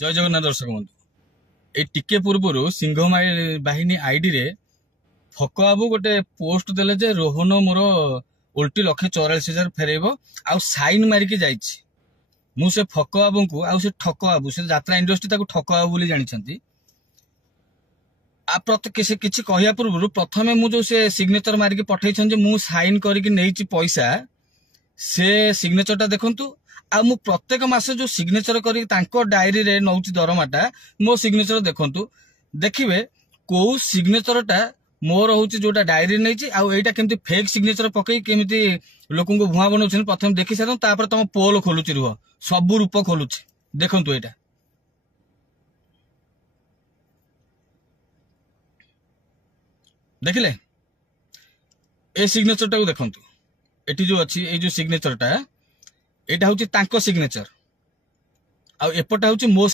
जय जगन्नाथ दर्शक बंधु टिके पूर्व सिंह बाहिनी आईडी रे फक बाबू गोटे पोस्ट देले जे रोहन मोर उल्टी 1,44,000 फेरब आउ साइन मारिकी जाइछि। मु से फक बाबू को आउ से ठक बाबू से यात्रा इंडस्ट्री ताको ठक बाबू बोली जानिछंती। किसी कहया पूर्व प्रथमे मु जो से सिग्नेचर मारिकी पठैछन जे मु साइन करिकी नेइछि पैसा से सिग्नेचर टा देखंतु। आ मु प्रत्येक मास जो सिग्नेचर करी तांको डायरी रे नौची दरमाटा मो सिग्नेचर देखंतु। देखिबे को सिग्नेचर टा मोर होची जोटा डायरी नेइछि आ एटा केमती फेक सिग्नेचर पकई केमती लोकन को भुआ बनौछन प्रथम देखि सारन तापर तम पोल खोलुची रुह सब रूप खोलुची देखंतु। एटा देखिले ए सिग्नेचर टा को देखंतु। एटी जो अछि ए जो सिग्नेचर टा एटा होची तांको सिग्नेचर आ एपटा होची मो